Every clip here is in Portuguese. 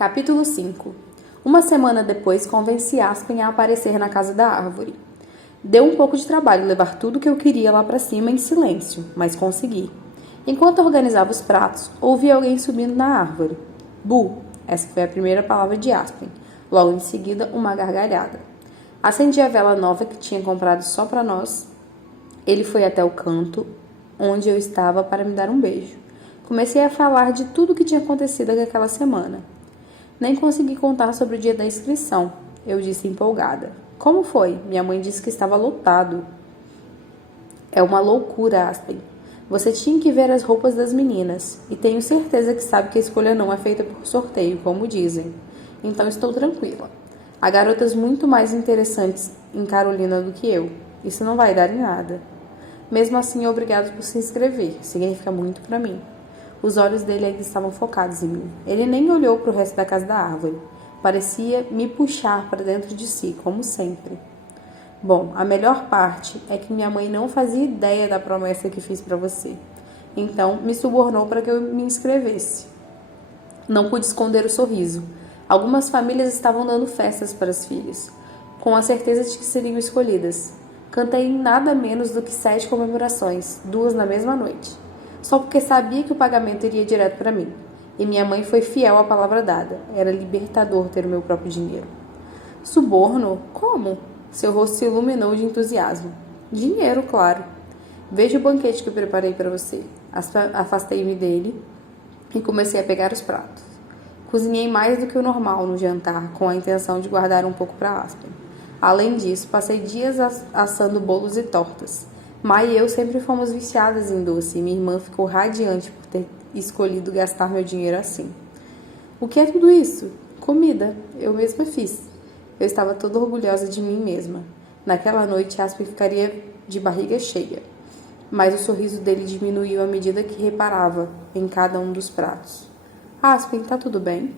Capítulo 5. Uma semana depois, convenci Aspen a aparecer na casa da árvore. Deu um pouco de trabalho levar tudo que eu queria lá para cima em silêncio, mas consegui. Enquanto organizava os pratos, ouvi alguém subindo na árvore. Bu! Essa foi a primeira palavra de Aspen. Logo em seguida, uma gargalhada. Acendi a vela nova que tinha comprado só para nós. Ele foi até o canto onde eu estava para me dar um beijo. Comecei a falar de tudo o que tinha acontecido naquela semana. Nem consegui contar sobre o dia da inscrição, eu disse empolgada. Como foi? Minha mãe disse que estava lotado. É uma loucura, Aspen. Você tinha que ver as roupas das meninas, e tenho certeza que sabe que a escolha não é feita por sorteio, como dizem. Então estou tranquila. Há garotas muito mais interessantes em Carolina do que eu. Isso não vai dar em nada. Mesmo assim, obrigado por se inscrever. Significa muito para mim. Os olhos dele ainda estavam focados em mim. Ele nem olhou para o resto da casa da árvore. Parecia me puxar para dentro de si, como sempre. Bom, a melhor parte é que minha mãe não fazia ideia da promessa que fiz para você. Então, me subornou para que eu me inscrevesse. Não pude esconder o sorriso. Algumas famílias estavam dando festas para as filhas, com a certeza de que seriam escolhidas. Cantei em nada menos do que 7 comemorações, 2 na mesma noite. Só porque sabia que o pagamento iria direto para mim. E minha mãe foi fiel à palavra dada. Era libertador ter o meu próprio dinheiro. Suborno? Como? Seu rosto se iluminou de entusiasmo. Dinheiro, claro. Veja o banquete que eu preparei para você. Afastei-me dele e comecei a pegar os pratos. Cozinhei mais do que o normal no jantar, com a intenção de guardar um pouco para Aspen. Além disso, passei dias assando bolos e tortas. Mai e eu sempre fomos viciadas em doce e minha irmã ficou radiante por ter escolhido gastar meu dinheiro assim. O que é tudo isso? Comida. Eu mesma fiz. Eu estava toda orgulhosa de mim mesma. Naquela noite, Aspen ficaria de barriga cheia. Mas o sorriso dele diminuiu à medida que reparava em cada um dos pratos. Aspen, tá tudo bem?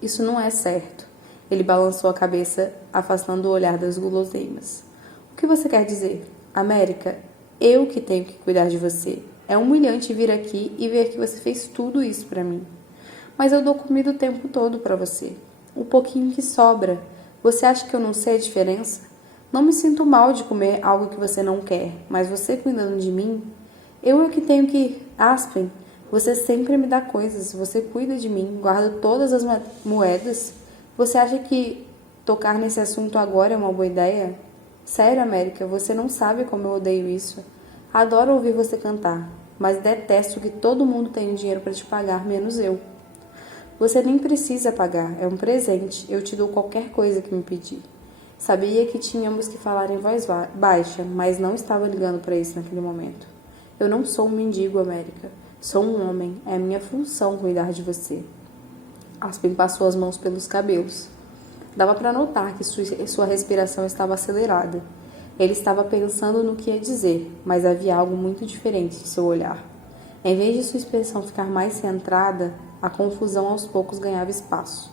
Isso não é certo. Ele balançou a cabeça, afastando o olhar das guloseimas. O que você quer dizer? América, eu que tenho que cuidar de você. É humilhante vir aqui e ver que você fez tudo isso para mim. Mas eu dou comida o tempo todo para você. O pouquinho que sobra. Você acha que eu não sei a diferença? Não me sinto mal de comer algo que você não quer, mas você cuidando de mim? Eu é que tenho que... Aspen, você sempre me dá coisas. Você cuida de mim, guarda todas as moedas. Você acha que tocar nesse assunto agora é uma boa ideia? Sério, América, você não sabe como eu odeio isso. Adoro ouvir você cantar, mas detesto que todo mundo tenha dinheiro para te pagar, menos eu. Você nem precisa pagar, é um presente. Eu te dou qualquer coisa que me pedir. Sabia que tínhamos que falar em voz baixa, mas não estava ligando para isso naquele momento. Eu não sou um mendigo, América. Sou um homem. É minha função cuidar de você. Aspen passou as mãos pelos cabelos. Dava para notar que sua respiração estava acelerada. Ele estava pensando no que ia dizer, mas havia algo muito diferente em seu olhar. Em vez de sua expressão ficar mais centrada, a confusão aos poucos ganhava espaço.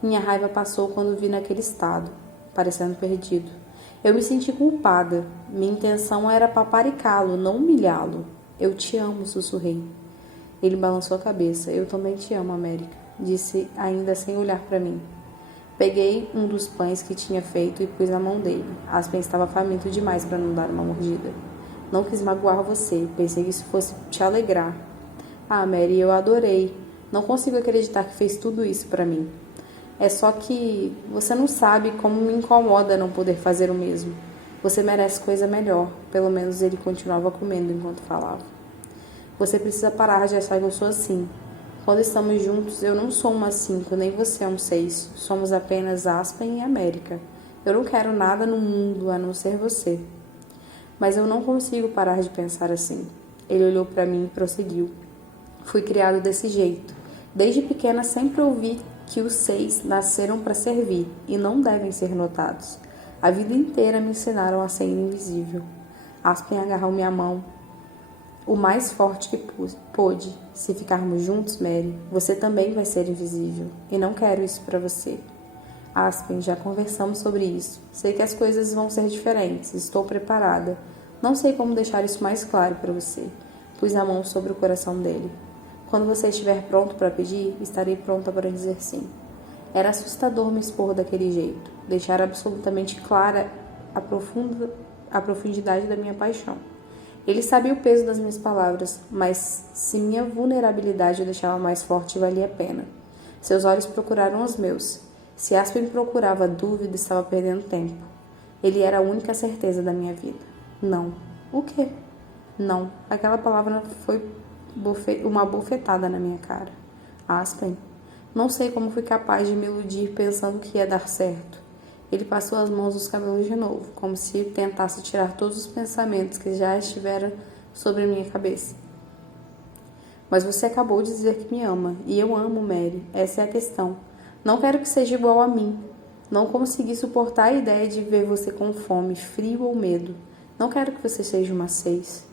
Minha raiva passou quando vi naquele estado, parecendo perdido. Eu me senti culpada. Minha intenção era paparicá-lo, não humilhá-lo. Eu te amo, sussurrei. Ele balançou a cabeça. Eu também te amo, América, disse ainda sem olhar para mim. Peguei um dos pães que tinha feito e pus na mão dele. Aspen estava faminto demais para não dar uma mordida. Não quis magoar você. Pensei que isso fosse te alegrar. Ah, Mary, eu adorei. Não consigo acreditar que fez tudo isso para mim. É só que você não sabe como me incomoda não poder fazer o mesmo. Você merece coisa melhor. Pelo menos ele continuava comendo enquanto falava. Você precisa parar de achar que eu sou assim. Quando estamos juntos, eu não sou uma 5, nem você é um 6. Somos apenas Aspen e América. Eu não quero nada no mundo a não ser você. Mas eu não consigo parar de pensar assim. Ele olhou para mim e prosseguiu. Fui criado desse jeito. Desde pequena sempre ouvi que os 6 nasceram para servir e não devem ser notados. A vida inteira me ensinaram a ser invisível. Aspen agarrou minha mão o mais forte que pôde. Se ficarmos juntos, Mary, você também vai ser invisível. E não quero isso para você. Aspen, já conversamos sobre isso. Sei que as coisas vão ser diferentes. Estou preparada. Não sei como deixar isso mais claro para você. Pus a mão sobre o coração dele. Quando você estiver pronto para pedir, estarei pronta para dizer sim. Era assustador me expor daquele jeito, deixar absolutamente clara a profundidade da minha paixão. Ele sabia o peso das minhas palavras, mas se minha vulnerabilidade o deixava mais forte, valia a pena. Seus olhos procuraram os meus. Se Aspen procurava dúvida, estava perdendo tempo. Ele era a única certeza da minha vida. Não. O quê? Não. Aquela palavra foi uma bofetada na minha cara. Aspen. Não sei como fui capaz de me iludir pensando que ia dar certo. Ele passou as mãos nos cabelos de novo, como se tentasse tirar todos os pensamentos que já estiveram sobre a minha cabeça. Mas você acabou de dizer que me ama, e eu amo, Mary. Essa é a questão. Não quero que seja igual a mim. Não consegui suportar a ideia de ver você com fome, frio ou medo. Não quero que você seja uma 6.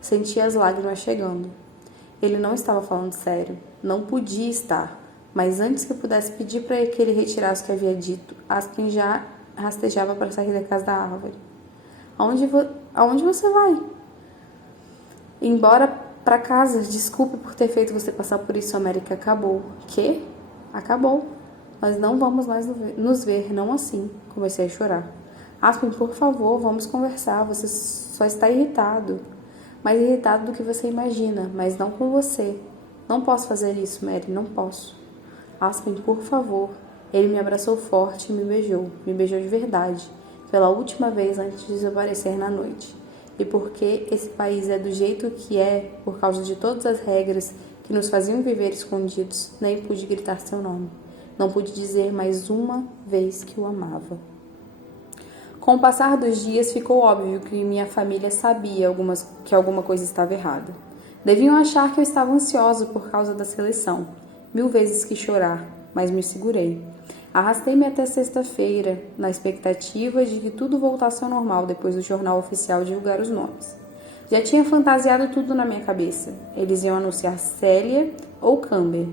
Senti as lágrimas chegando. Ele não estava falando sério. Não podia estar. Mas antes que eu pudesse pedir para que ele retirasse o que havia dito, Aspen já rastejava para sair da casa da árvore. Aonde você vai? Embora para casa. Desculpe por ter feito você passar por isso, América. Acabou. Quê? Acabou. Nós não vamos mais nos ver, não assim. Comecei a chorar. Aspen, por favor, vamos conversar. Você só está irritado. Mais irritado do que você imagina, mas não com você. Não posso fazer isso, Mary, não posso. Aspen, por favor. Ele me abraçou forte e me beijou de verdade, pela última vez antes de desaparecer na noite. E porque esse país é do jeito que é, por causa de todas as regras que nos faziam viver escondidos, nem pude gritar seu nome. Não pude dizer mais uma vez que o amava. Com o passar dos dias, ficou óbvio que minha família sabia que alguma coisa estava errada. Deviam achar que eu estava ansiosa por causa da seleção. 1000 vezes quis chorar, mas me segurei. Arrastei-me até sexta-feira, na expectativa de que tudo voltasse ao normal depois do jornal oficial divulgar os nomes. Já tinha fantasiado tudo na minha cabeça. Eles iam anunciar Célia ou Camber.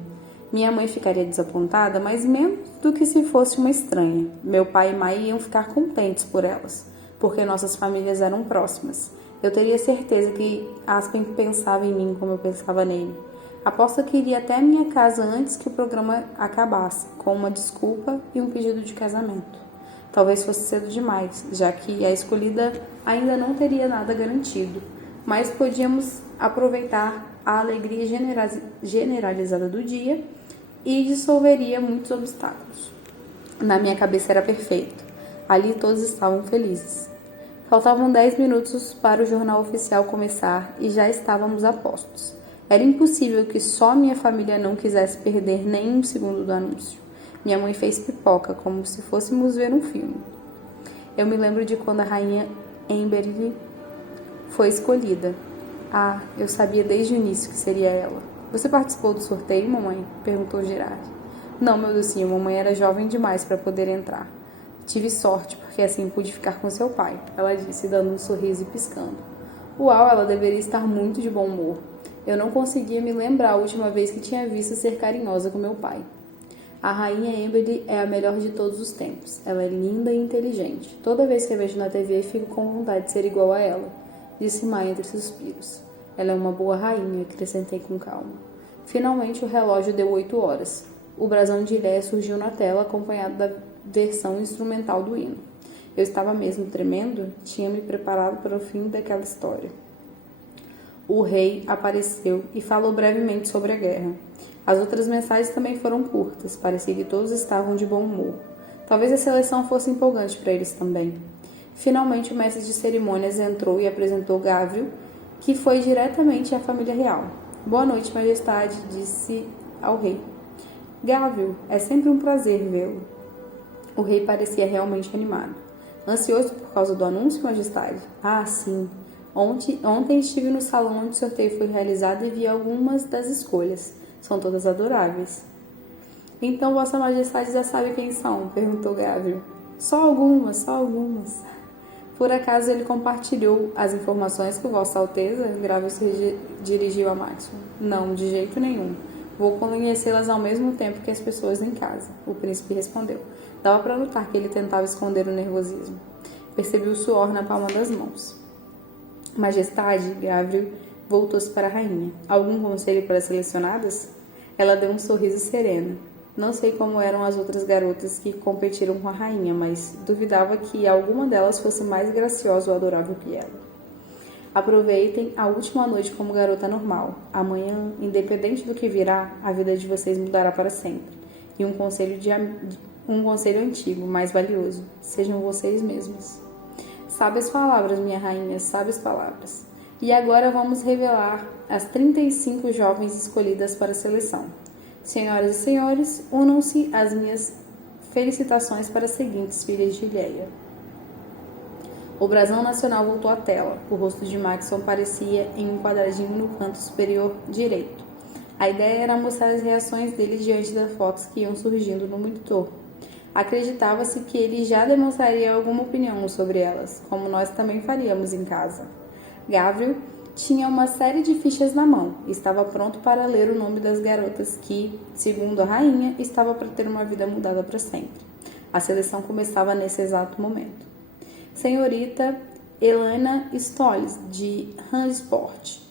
Minha mãe ficaria desapontada, mas menos do que se fosse uma estranha. Meu pai e mãe iam ficar contentes por elas, porque nossas famílias eram próximas. Eu teria certeza que Aspen pensava em mim como eu pensava nele. Aposto que iria até a minha casa antes que o programa acabasse, com uma desculpa e um pedido de casamento. Talvez fosse cedo demais, já que a escolhida ainda não teria nada garantido, mas podíamos aproveitar a alegria generalizada do dia e dissolveria muitos obstáculos. Na minha cabeça era perfeito. Ali todos estavam felizes. Faltavam 10 minutos para o jornal oficial começar e já estávamos a postos. Era impossível que só minha família não quisesse perder nem um segundo do anúncio. Minha mãe fez pipoca, como se fôssemos ver um filme. Eu me lembro de quando a rainha Amberly foi escolhida. Ah, eu sabia desde o início que seria ela. Você participou do sorteio, mamãe? Perguntou Gerard. Não, meu docinho, mamãe era jovem demais para poder entrar. Tive sorte, porque assim pude ficar com seu pai, ela disse, dando um sorriso e piscando. Uau, ela deveria estar muito de bom humor. Eu não conseguia me lembrar a última vez que tinha visto ser carinhosa com meu pai. A rainha Amberly é a melhor de todos os tempos. Ela é linda e inteligente. Toda vez que a vejo na TV, fico com vontade de ser igual a ela, disse Mai entre suspiros. Ela é uma boa rainha, acrescentei com calma. Finalmente o relógio deu 8 horas. O brasão de Ilhéia surgiu na tela, acompanhado da versão instrumental do hino. Eu estava mesmo tremendo, tinha me preparado para o fim daquela história. O rei apareceu e falou brevemente sobre a guerra. As outras mensagens também foram curtas, parecia que todos estavam de bom humor. Talvez a seleção fosse empolgante para eles também. Finalmente o mestre de cerimônias entrou e apresentou Gávrio, que foi diretamente à família real. Boa noite, majestade, disse ao rei. Gávrio, é sempre um prazer vê-lo. O rei parecia realmente animado. Ansioso por causa do anúncio, majestade? Ah, sim. Ontem estive no salão onde o sorteio foi realizado e vi algumas das escolhas. São todas adoráveis. Então Vossa Majestade já sabe quem são? Perguntou Gávrio. Só algumas. Por acaso ele compartilhou as informações com Vossa Alteza? Gávrio se dirigiu a Maxwell. Não, de jeito nenhum. Vou conhecê-las ao mesmo tempo que as pessoas em casa, o príncipe respondeu. Dava para notar que ele tentava esconder o nervosismo. Percebi o suor na palma das mãos. Majestade, Gávrio Voltou-se para a rainha. Algum conselho para as selecionadas? Ela deu um sorriso sereno. Não sei como eram as outras garotas que competiram com a rainha, mas duvidava que alguma delas fosse mais graciosa ou adorável que ela. Aproveitem a última noite como garota normal. Amanhã, independente do que virá, a vida de vocês mudará para sempre. E um conselho antigo, mais valioso. Sejam vocês mesmos. Sábias palavras, minha rainha, sábias palavras. E agora vamos revelar as 35 jovens escolhidas para a seleção. Senhoras e senhores, unam-se às minhas felicitações para as seguintes filhas de Ileia. O brasão nacional voltou à tela. O rosto de Maxon parecia em um quadradinho no canto superior direito. A ideia era mostrar as reações dele diante das fotos que iam surgindo no monitor. Acreditava-se que ele já demonstraria alguma opinião sobre elas, como nós também faríamos em casa. Gabriel tinha uma série de fichas na mão e estava pronto para ler o nome das garotas que, segundo a rainha, estava para ter uma vida mudada para sempre. A seleção começava nesse exato momento. Senhorita Helena Stolz, de Hansport.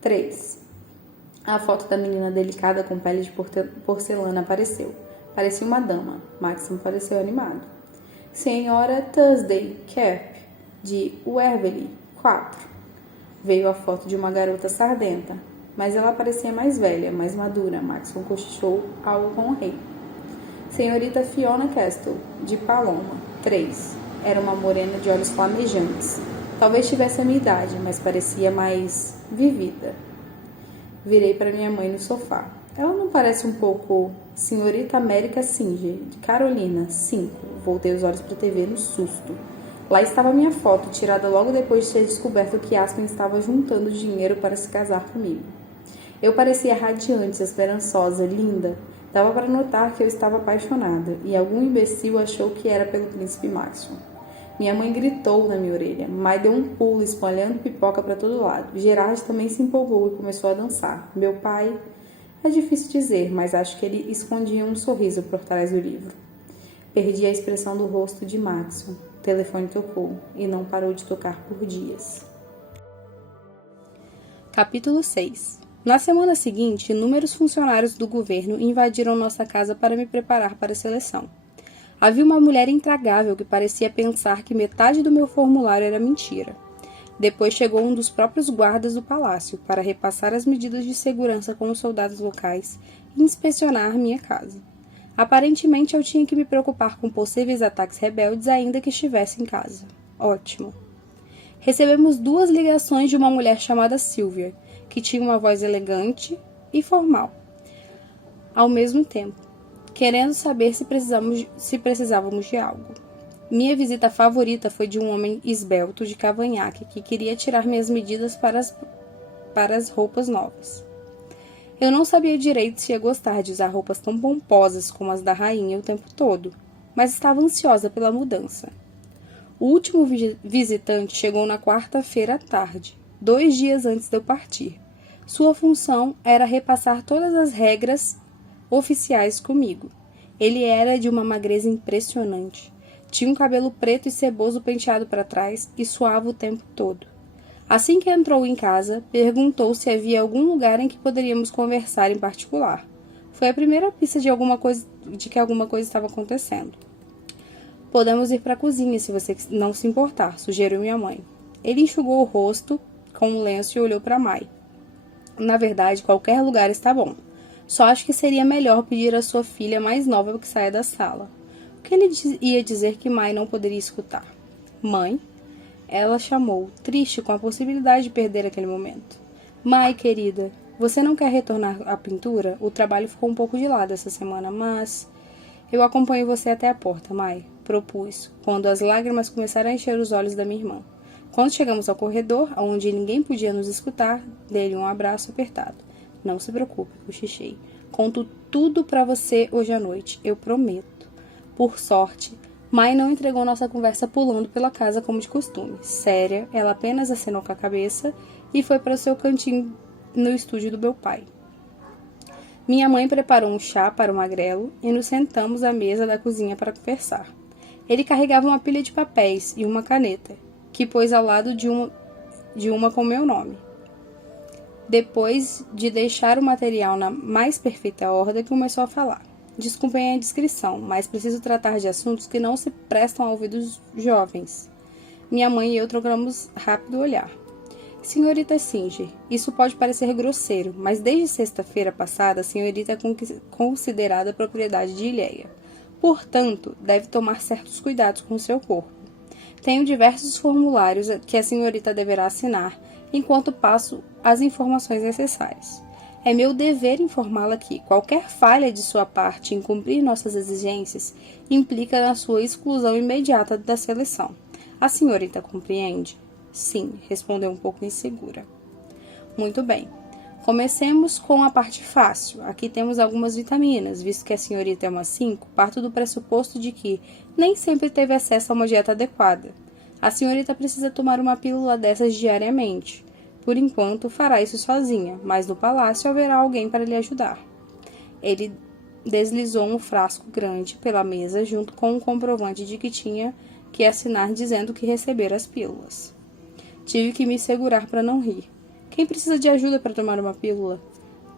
3. A foto da menina delicada com pele de porcelana apareceu. Parecia uma dama. Maxim pareceu animado. Senhora Thursday Cap, de Waverly. 4. Veio a foto de uma garota sardenta, mas ela parecia mais velha, mais madura. Maxim cochichou algo com o rei. Senhorita Fiona Castle, de Paloma. 3. Era uma morena de olhos flamejantes. Talvez tivesse a minha idade, mas parecia mais vivida. Virei para minha mãe no sofá. Ela não parece um pouco... Senhorita América Singer, de Carolina, 5. Voltei os olhos para a TV no susto. Lá estava minha foto, tirada logo depois de ter descoberto que Aspen estava juntando dinheiro para se casar comigo. Eu parecia radiante, esperançosa, linda. Dava para notar que eu estava apaixonada, e algum imbecil achou que era pelo príncipe Maxwell. Minha mãe gritou na minha orelha. Mai deu um pulo, espalhando pipoca para todo lado. Gerard também se empolgou e começou a dançar. Meu pai... É difícil dizer, mas acho que ele escondia um sorriso por trás do livro. Perdi a expressão do rosto de Maxwell. O telefone tocou e não parou de tocar por dias. Capítulo 6. Na semana seguinte, inúmeros funcionários do governo invadiram nossa casa para me preparar para a seleção. Havia uma mulher intragável que parecia pensar que metade do meu formulário era mentira. Depois chegou um dos próprios guardas do palácio para repassar as medidas de segurança com os soldados locais e inspecionar minha casa. Aparentemente, eu tinha que me preocupar com possíveis ataques rebeldes ainda que estivesse em casa. Ótimo. Recebemos 2 ligações de uma mulher chamada Sylvia, que tinha uma voz elegante e formal, ao mesmo tempo, querendo saber se precisávamos de algo. Minha visita favorita foi de um homem esbelto de cavanhaque que queria tirar minhas medidas para as roupas novas. Eu não sabia direito se ia gostar de usar roupas tão pomposas como as da rainha o tempo todo, mas estava ansiosa pela mudança. O último visitante chegou na quarta-feira à tarde, 2 dias antes de eu partir. Sua função era repassar todas as regras oficiais comigo. Ele era de uma magreza impressionante. Tinha um cabelo preto e ceboso penteado para trás e suava o tempo todo. Assim que entrou em casa, perguntou se havia algum lugar em que poderíamos conversar em particular. Foi a primeira pista de que alguma coisa estava acontecendo. Podemos ir para a cozinha, se você não se importar, sugeriu minha mãe. Ele enxugou o rosto com um lenço e olhou para Mai. Na verdade, qualquer lugar está bom. Só acho que seria melhor pedir à sua filha mais nova que saia da sala. O que ele ia dizer que Mai não poderia escutar? Mãe? Ela chamou, triste com a possibilidade de perder aquele momento. Mai, querida, você não quer retornar à pintura? O trabalho ficou um pouco de lado essa semana, mas... Eu acompanho você até a porta, Mai, propus, quando as lágrimas começaram a encher os olhos da minha irmã. Quando chegamos ao corredor, onde ninguém podia nos escutar, dei-lhe um abraço apertado. Não se preocupe, cochichei. Conto tudo para você hoje à noite, eu prometo. Por sorte, Mai não entregou nossa conversa pulando pela casa como de costume. Séria, ela apenas acenou com a cabeça e foi para o seu cantinho no estúdio do meu pai. Minha mãe preparou um chá para o magrelo e nos sentamos à mesa da cozinha para conversar. Ele carregava uma pilha de papéis e uma caneta, que pôs ao lado de uma com meu nome. Depois de deixar o material na mais perfeita ordem, começou a falar. Desculpem a indiscrição, mas preciso tratar de assuntos que não se prestam a ouvidos jovens. Minha mãe e eu trocamos rápido olhar. Senhorita Singer, isso pode parecer grosseiro, mas desde sexta-feira passada a senhorita é considerada propriedade de Ileia. Portanto, deve tomar certos cuidados com seu corpo. Tenho diversos formulários que a senhorita deverá assinar enquanto passo as informações necessárias. É meu dever informá-la que qualquer falha de sua parte em cumprir nossas exigências implica na sua exclusão imediata da seleção. A senhorita compreende? Sim, respondeu um pouco insegura. Muito bem. Comecemos com a parte fácil. Aqui temos algumas vitaminas. Visto que a senhorita é uma 5, parto do pressuposto de que nem sempre teve acesso a uma dieta adequada. A senhorita precisa tomar uma pílula dessas diariamente. Por enquanto, fará isso sozinha, mas no palácio haverá alguém para lhe ajudar. Ele deslizou um frasco grande pela mesa junto com um comprovante de que tinha que assinar dizendo que recebera as pílulas. Tive que me segurar para não rir. Quem precisa de ajuda para tomar uma pílula?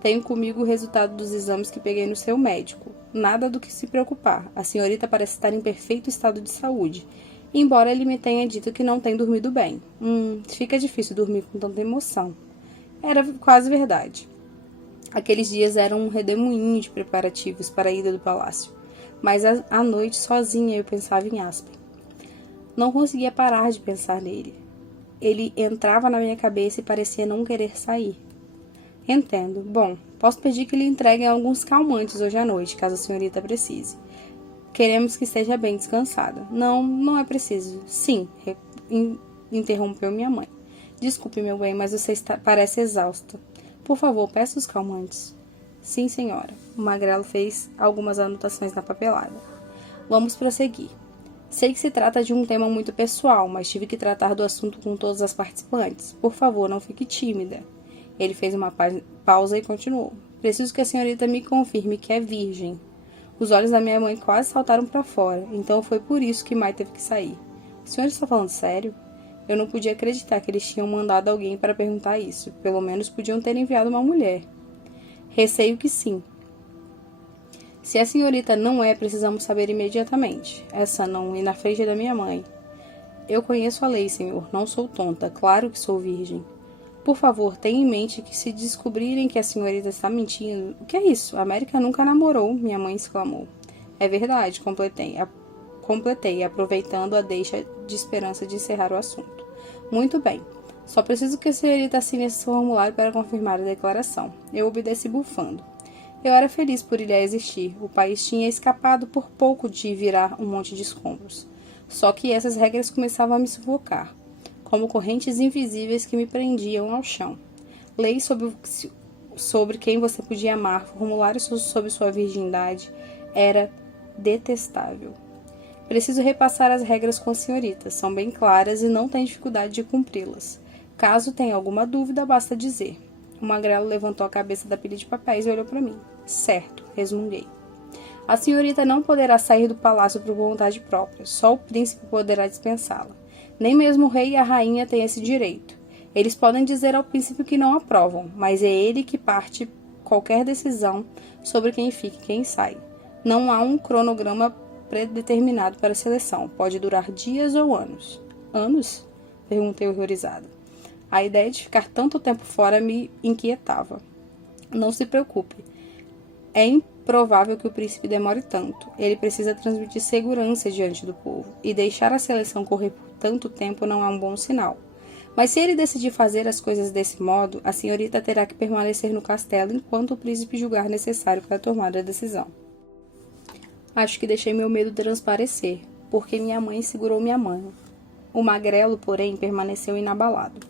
Tenho comigo o resultado dos exames que peguei no seu médico. Nada do que se preocupar. A senhorita parece estar em perfeito estado de saúde, embora ele me tenha dito que não tem dormido bem. Fica difícil dormir com tanta emoção. Era quase verdade. Aqueles dias eram um redemoinho de preparativos para a ida do palácio. Mas à noite, sozinha, eu pensava em Aspen. Não conseguia parar de pensar nele. Ele entrava na minha cabeça e parecia não querer sair. Entendo. Bom, posso pedir que lhe entreguem alguns calmantes hoje à noite, caso a senhorita precise. Queremos que esteja bem descansada. Não é preciso. Sim, interrompeu minha mãe. Desculpe, meu bem, mas você parece exausta. Por favor, peça os calmantes. Sim, senhora. O magrelo fez algumas anotações na papelada. Vamos prosseguir. Sei que se trata de um tema muito pessoal, mas tive que tratar do assunto com todas as participantes. Por favor, não fique tímida. Ele fez uma pausa e continuou. Preciso que a senhorita me confirme que é virgem. Os olhos da minha mãe quase saltaram para fora, então foi por isso que Mai teve que sair. O senhor está falando sério? Eu não podia acreditar que eles tinham mandado alguém para perguntar isso. Pelo menos podiam ter enviado uma mulher. Receio que sim. Se a senhorita não é, precisamos saber imediatamente. Essa não ir na frente da minha mãe. Eu conheço a lei, senhor. Não sou tonta. Claro que sou virgem. Por favor, tenha em mente que se descobrirem que a senhorita está mentindo... O que é isso? A América nunca namorou, minha mãe exclamou. É verdade, completei, aproveitando a deixa de esperança de encerrar o assunto. Muito bem. Só preciso que a senhorita assine esse formulário para confirmar a declaração. Eu obedeci bufando. Eu era feliz por ele existir. O país tinha escapado por pouco de virar um monte de escombros. Só que essas regras começavam a me sufocar, como correntes invisíveis que me prendiam ao chão. Lei sobre quem você podia amar, formulários sobre sua virgindade, era detestável. Preciso repassar as regras com a senhorita. São bem claras e não tem dificuldade de cumpri-las. Caso tenha alguma dúvida, basta dizer. O magrelo levantou a cabeça da pilha de papéis e olhou para mim. Certo, resmunguei. A senhorita não poderá sair do palácio por vontade própria. Só o príncipe poderá dispensá-la. Nem mesmo o rei e a rainha têm esse direito. Eles podem dizer ao príncipe que não aprovam, mas é ele que parte qualquer decisão sobre quem fica e quem sai. Não há um cronograma predeterminado para a seleção. Pode durar dias ou anos. Anos? Perguntei horrorizada. A ideia de ficar tanto tempo fora me inquietava. Não se preocupe. É improvável que o príncipe demore tanto. Ele precisa transmitir segurança diante do povo, e deixar a seleção correr por tanto tempo não é um bom sinal. Mas se ele decidir fazer as coisas desse modo, a senhorita terá que permanecer no castelo enquanto o príncipe julgar necessário para tomar a decisão. Acho que deixei meu medo transparecer, porque minha mãe segurou minha mão. O magrelo, porém, permaneceu inabalado.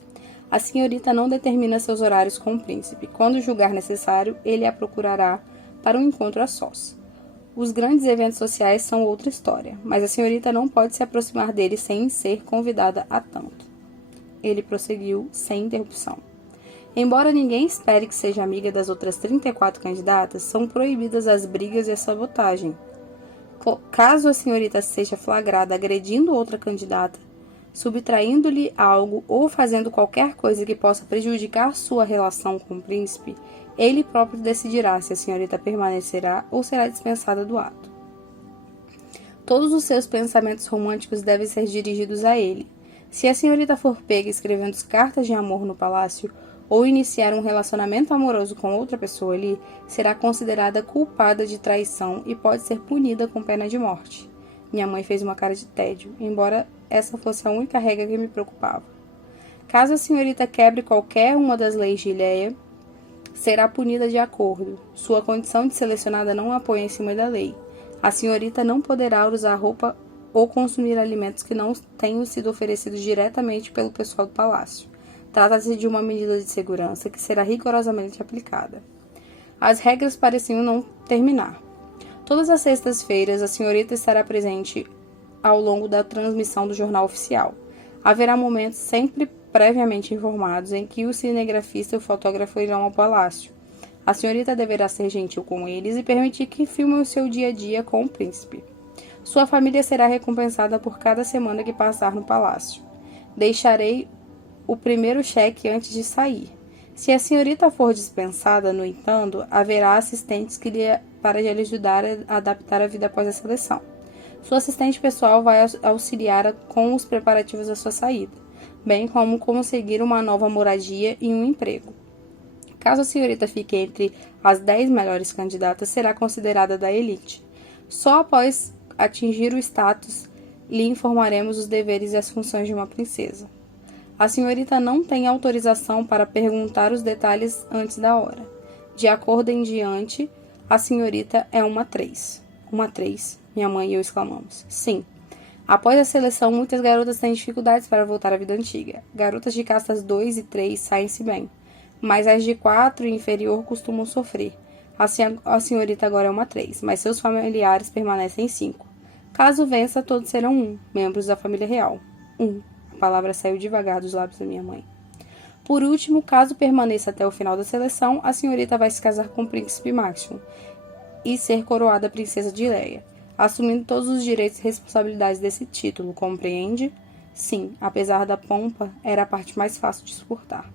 A senhorita não determina seus horários com o príncipe. Quando julgar necessário, ele a procurará para um encontro a sós. Os grandes eventos sociais são outra história, mas a senhorita não pode se aproximar dele sem ser convidada a tanto. Ele prosseguiu sem interrupção. Embora ninguém espere que seja amiga das outras 34 candidatas, são proibidas as brigas e a sabotagem. Caso a senhorita seja flagrada agredindo outra candidata, subtraindo-lhe algo ou fazendo qualquer coisa que possa prejudicar sua relação com o príncipe, ele próprio decidirá se a senhorita permanecerá ou será dispensada do ato. Todos os seus pensamentos românticos devem ser dirigidos a ele. Se a senhorita for pega escrevendo cartas de amor no palácio ou iniciar um relacionamento amoroso com outra pessoa ali, será considerada culpada de traição e pode ser punida com pena de morte. Minha mãe fez uma cara de tédio, embora essa fosse a única regra que me preocupava. Caso a senhorita quebre qualquer uma das leis de Ileia, será punida de acordo. Sua condição de selecionada não a põe em cima da lei. A senhorita não poderá usar roupa ou consumir alimentos que não tenham sido oferecidos diretamente pelo pessoal do palácio. Trata-se de uma medida de segurança que será rigorosamente aplicada. As regras pareciam não terminar. Todas as sextas-feiras, a senhorita estará presente ao longo da transmissão do jornal oficial. Haverá momentos sempre previamente informados em que o cinegrafista e o fotógrafo irão ao palácio. A senhorita deverá ser gentil com eles e permitir que filmem o seu dia a dia com o príncipe. Sua família será recompensada por cada semana que passar no palácio. Deixarei o primeiro cheque antes de sair. Se a senhorita for dispensada, no entanto, haverá assistentes para lhe ajudar a adaptar a vida após a seleção. Sua assistente pessoal vai auxiliar com os preparativos da sua saída, bem como conseguir uma nova moradia e um emprego. Caso a senhorita fique entre as 10 melhores candidatas, será considerada da elite. Só após atingir o status, lhe informaremos os deveres e as funções de uma princesa. A senhorita não tem autorização para perguntar os detalhes antes da hora. De acordo em diante, a senhorita é uma 3. Uma 3, minha mãe e eu exclamamos. Sim. Após a seleção, muitas garotas têm dificuldades para voltar à vida antiga. Garotas de castas 2 e 3 saem-se bem, mas as de 4 e inferior costumam sofrer. A senhorita agora é uma 3, mas seus familiares permanecem 5. Caso vença, todos serão 1, membros da família real. 1. A palavra saiu devagar dos lábios da minha mãe. Por último, caso permaneça até o final da seleção, a senhorita vai se casar com o príncipe Maxion e ser coroada princesa de Ileia, assumindo todos os direitos e responsabilidades desse título, compreende? Sim, apesar da pompa, era a parte mais fácil de suportar.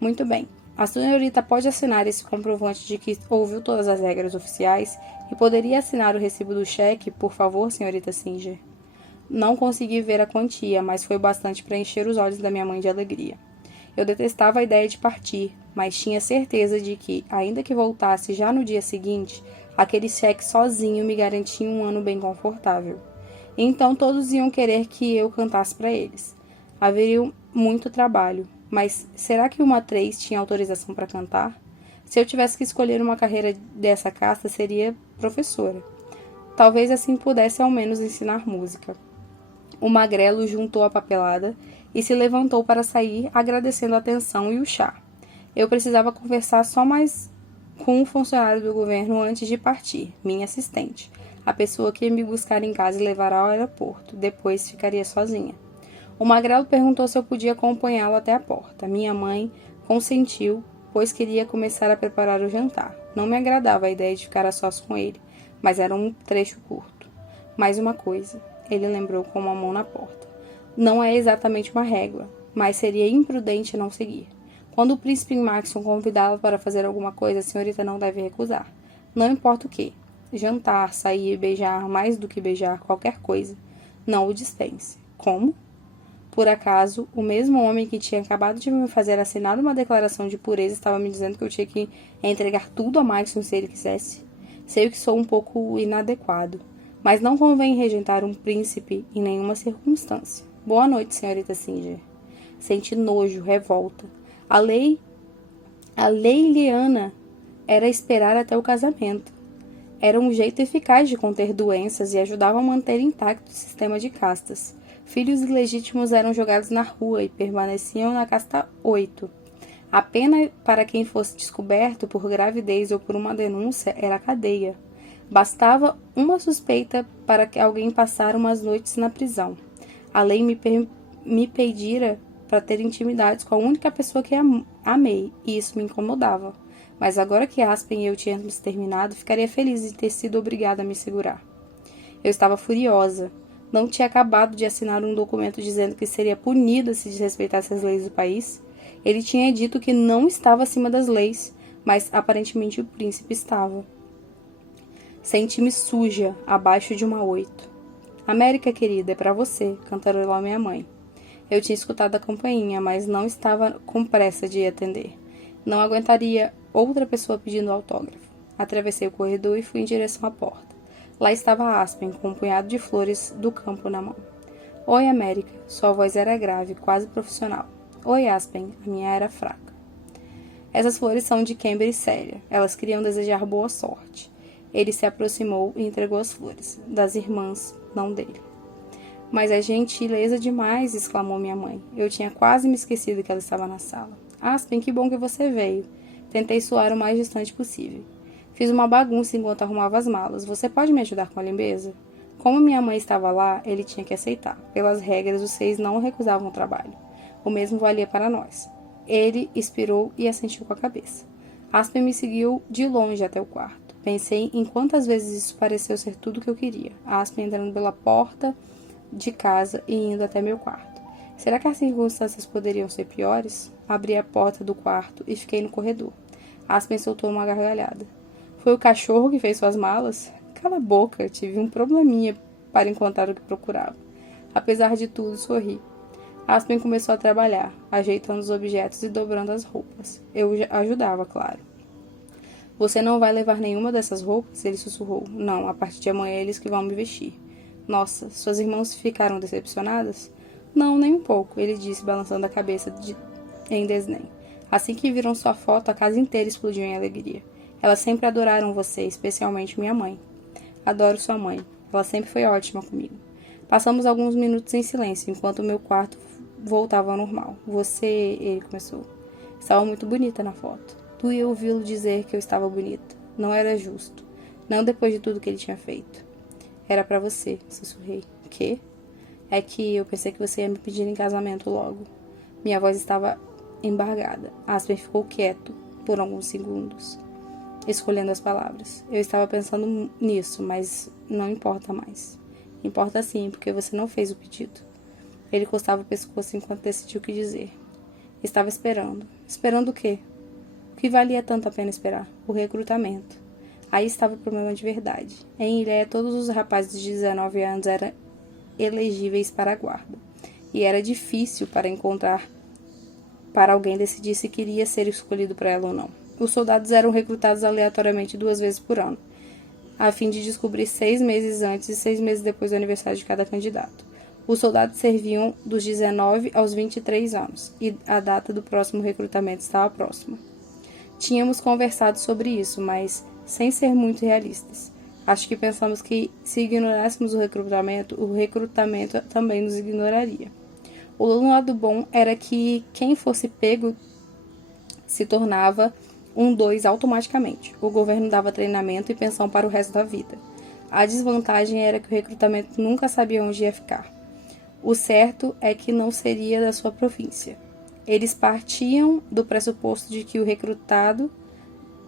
Muito bem. A senhorita pode assinar esse comprovante de que ouviu todas as regras oficiais e poderia assinar o recibo do cheque, por favor, senhorita Singer? Não consegui ver a quantia, mas foi bastante para encher os olhos da minha mãe de alegria. Eu detestava a ideia de partir, mas tinha certeza de que, ainda que voltasse já no dia seguinte, aquele cheque sozinho me garantia um ano bem confortável. Então todos iam querer que eu cantasse para eles. Haveria muito trabalho, mas será que uma 3 tinha autorização para cantar? Se eu tivesse que escolher uma carreira dessa casta, seria professora. Talvez assim pudesse ao menos ensinar música. O magrelo juntou a papelada e se levantou para sair, agradecendo a atenção e o chá. Eu precisava conversar só mais com um funcionário do governo antes de partir, minha assistente, a pessoa que ia me buscar em casa e levar ao aeroporto. Depois ficaria sozinha. O magrelo perguntou se eu podia acompanhá-lo até a porta. Minha mãe consentiu, pois queria começar a preparar o jantar. Não me agradava a ideia de ficar a sós com ele, mas era um trecho curto. Mais uma coisa, ele lembrou com uma mão na porta. Não é exatamente uma régua, mas seria imprudente não seguir. Quando o príncipe Maxion convidá-la para fazer alguma coisa, a senhorita não deve recusar. Não importa o que. Jantar, sair, beijar, mais do que beijar, qualquer coisa. Não o dispense. Como? Por acaso, o mesmo homem que tinha acabado de me fazer assinar uma declaração de pureza estava me dizendo que eu tinha que entregar tudo a Maxion se ele quisesse? Sei que sou um pouco inadequado, mas não convém rejeitar um príncipe em nenhuma circunstância. Boa noite, senhorita Singer. Senti nojo, revolta. A lei Liana era esperar até o casamento. Era um jeito eficaz de conter doenças e ajudava a manter intacto o sistema de castas. Filhos ilegítimos eram jogados na rua e permaneciam na casta 8. A pena para quem fosse descoberto por gravidez ou por uma denúncia era a cadeia. Bastava uma suspeita para que alguém passar umas noites na prisão. A lei me pedira para ter intimidades com a única pessoa que amei, e isso me incomodava. Mas agora que Aspen e eu tínhamos terminado, ficaria feliz de ter sido obrigada a me segurar. Eu estava furiosa, Não tinha acabado de assinar um documento dizendo que seria punido se desrespeitasse as leis do país? Ele tinha dito que não estava acima das leis, mas aparentemente o príncipe estava. Senti-me suja, abaixo de uma 8. América, querida, é para você, cantarolou minha mãe. Eu tinha escutado a campainha, mas não estava com pressa de ir atender. Não aguentaria outra pessoa pedindo autógrafo. Atravessei o corredor e fui em direção à porta. Lá estava Aspen, com um punhado de flores do campo na mão. Oi, América. Sua voz era grave, quase profissional. Oi, Aspen. A minha era fraca. Essas flores são de Camber e Célia. Elas queriam desejar boa sorte. Ele se aproximou e entregou as flores. Das irmãs, não dele. Mas é gentileza demais, exclamou minha mãe. Eu tinha quase me esquecido que ela estava na sala. Aspen, que bom que você veio. Tentei soar o mais distante possível. Fiz uma bagunça enquanto arrumava as malas. Você pode me ajudar com a limpeza? Como minha mãe estava lá, ele tinha que aceitar. Pelas regras, os 6 não recusavam o trabalho. O mesmo valia para nós. Ele expirou e assentiu com a cabeça. Aspen me seguiu de longe até o quarto. Pensei em quantas vezes isso pareceu ser tudo o que eu queria. Aspen entrando pela porta de casa e indo até meu quarto. Será que as circunstâncias poderiam ser piores? Abri a porta do quarto e fiquei no corredor. Aspen soltou uma gargalhada. Foi o cachorro que fez suas malas? Cala a boca, tive um probleminha para encontrar o que procurava. Apesar de tudo, sorri. Aspen começou a trabalhar, ajeitando os objetos e dobrando as roupas. Eu ajudava, claro. Você não vai levar nenhuma dessas roupas? Ele sussurrou. Não, a partir de amanhã eles que vão me vestir. Nossa, suas irmãs ficaram decepcionadas? Não, nem um pouco, ele disse, balançando a cabeça em desdém. Assim que viram sua foto, a casa inteira explodiu em alegria. Elas sempre adoraram você, especialmente minha mãe. Adoro sua mãe. Ela sempre foi ótima comigo. Passamos alguns minutos em silêncio, enquanto o meu quarto voltava ao normal. Você, ele começou. Estava muito bonita na foto. Tu ia ouvi-lo dizer que eu estava bonita. Não era justo. Não depois de tudo que ele tinha feito. Era pra você, sussurrei. Quê? É que eu pensei que você ia me pedir em casamento logo. Minha voz estava embargada. Aspen ficou quieto por alguns segundos, escolhendo as palavras. Eu estava pensando nisso, mas não importa mais. Importa sim, porque você não fez o pedido. Ele encostava o pescoço enquanto decidiu o que dizer. Estava esperando. Esperando o quê? O que valia tanto a pena esperar? O recrutamento. Aí estava o problema de verdade. Em Ilhéia, todos os rapazes de 19 anos eram elegíveis para a guarda. E era difícil para encontrar para alguém decidir se queria ser escolhido para ela ou não. Os soldados eram recrutados aleatoriamente 2 vezes por ano, a fim de descobrir 6 meses antes e 6 meses depois do aniversário de cada candidato. Os soldados serviam dos 19 aos 23 anos, e a data do próximo recrutamento estava próxima. Tínhamos conversado sobre isso, mas sem ser muito realistas. Acho que pensamos que, se ignorássemos o recrutamento também nos ignoraria. O lado bom era que quem fosse pego se tornava um 2 automaticamente. O governo dava treinamento e pensão para o resto da vida. A desvantagem era que o recrutamento nunca sabia onde ia ficar. O certo é que não seria da sua província. Eles partiam do pressuposto de que o recrutado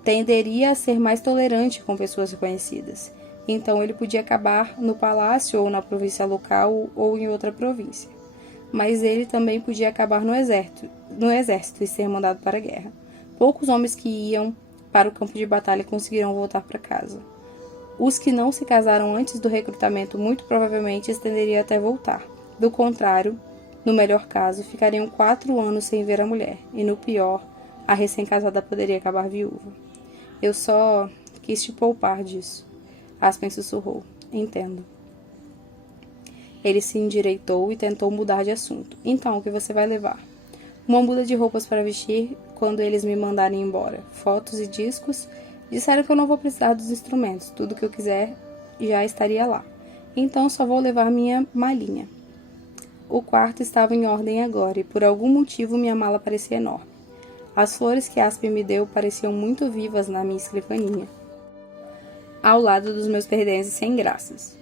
tenderia a ser mais tolerante com pessoas reconhecidas. Então ele podia acabar no palácio ou na província local ou em outra província. Mas ele também podia acabar no exército e ser mandado para a guerra. Poucos homens que iam para o campo de batalha conseguiram voltar para casa. Os que não se casaram antes do recrutamento muito provavelmente estenderiam até voltar. Do contrário, no melhor caso, ficariam 4 anos sem ver a mulher, e no pior, a recém-casada poderia acabar viúva. Eu só quis te poupar disso. Aspen sussurrou. Entendo. Ele se endireitou e tentou mudar de assunto. Então, o que você vai levar? Uma muda de roupas para vestir quando eles me mandarem embora. Fotos e discos. Disseram que eu não vou precisar dos instrumentos. Tudo que eu quiser já estaria lá. Então, só vou levar minha malinha. O quarto estava em ordem agora e, por algum motivo, minha mala parecia enorme. As flores que Aspen me deu pareciam muito vivas na minha escrivaninha, ao lado dos meus pertences sem graças.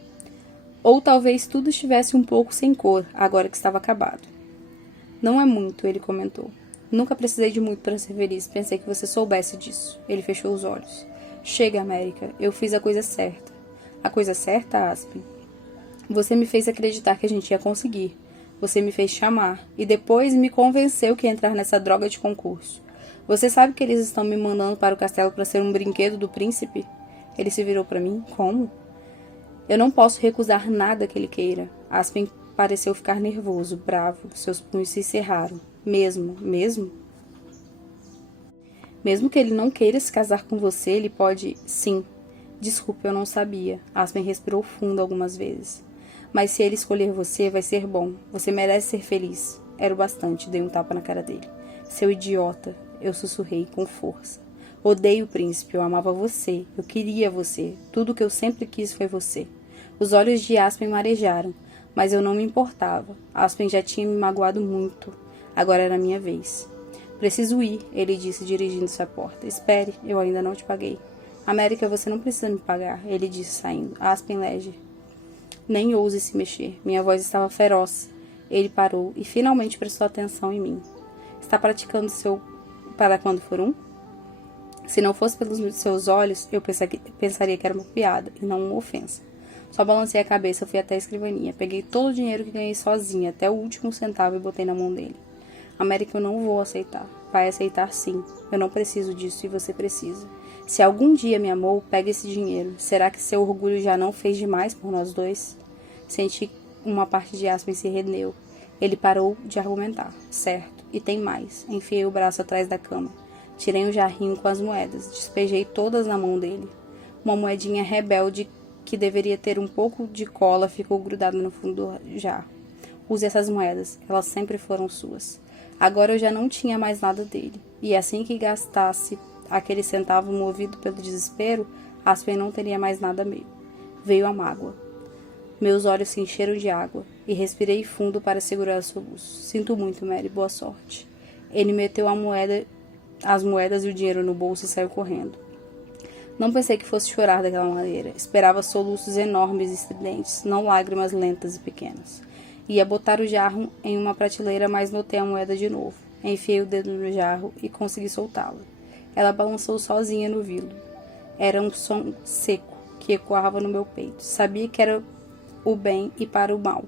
Ou talvez tudo estivesse um pouco sem cor, agora que estava acabado. Não é muito, ele comentou. Nunca precisei de muito para ser feliz, pensei que você soubesse disso. Ele fechou os olhos. Chega, América, eu fiz a coisa certa. A coisa certa, Aspen? Você me fez acreditar que a gente ia conseguir. Você me fez chamar. E depois me convenceu que ia entrar nessa droga de concurso. Você sabe que eles estão me mandando para o castelo para ser um brinquedo do príncipe? Ele se virou para mim. Como? Eu não posso recusar nada que ele queira. Aspen pareceu ficar nervoso, bravo. Seus punhos se cerraram. Mesmo? Mesmo que ele não queira se casar com você, ele pode... Sim. Desculpe, eu não sabia. Aspen respirou fundo algumas vezes. Mas se ele escolher você, vai ser bom. Você merece ser feliz. Era o bastante. Dei um tapa na cara dele. Seu idiota. Eu sussurrei com força. Odeio o príncipe. Eu amava você. Eu queria você. Tudo o que eu sempre quis foi você. Os olhos de Aspen marejaram. Mas eu não me importava. Aspen já tinha me magoado muito. Agora era minha vez. Preciso ir, ele disse, dirigindo-se à porta. Espere, eu ainda não te paguei. América, você não precisa me pagar, ele disse, saindo. Aspen Ledger. Nem ouse se mexer. Minha voz estava feroz. Ele parou e finalmente prestou atenção em mim. Está praticando seu para quando for um? Se não fosse pelos seus olhos, eu pensaria que era uma piada e não uma ofensa. Só balancei a cabeça, fui até a escrivaninha. Peguei todo o dinheiro que ganhei sozinha, até o último centavo, e botei na mão dele. América, eu não vou aceitar. Vai aceitar sim. Eu não preciso disso e você precisa. Se algum dia me amou, pegue esse dinheiro. Será que seu orgulho já não fez demais por nós dois? Senti uma parte de Aspen se rendeu. Ele parou de argumentar. Certo. E tem mais. Enfiei o braço atrás da cama. Tirei um jarrinho com as moedas. Despejei todas na mão dele. Uma moedinha rebelde que deveria ter um pouco de cola ficou grudada no fundo do jarro. Use essas moedas. Elas sempre foram suas. Agora eu já não tinha mais nada dele. E assim que gastasse aquele centavo movido pelo desespero, Aspen não teria mais nada meu. Veio a mágoa. Meus olhos se encheram de água e respirei fundo para segurar o soluço. Sinto muito, Mary. Boa sorte. Ele meteu as moedas e o dinheiro no bolso e saiu correndo. Não pensei que fosse chorar daquela maneira. Esperava soluços enormes e estridentes, não lágrimas lentas e pequenas. Ia botar o jarro em uma prateleira, mas notei a moeda de novo. Enfiei o dedo no jarro e consegui soltá-la. Ela balançou sozinha no vilo. Era um som seco que ecoava no meu peito. Sabia que era o bem e para o mal.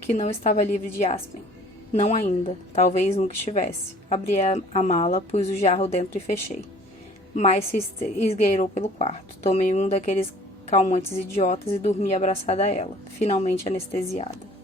Que não estava livre de Aspen. Não ainda. Talvez nunca estivesse. Abri a mala, pus o jarro dentro e fechei. Mais se esgueirou pelo quarto. Tomei um daqueles calmantes idiotas e dormi abraçada a ela, finalmente anestesiada.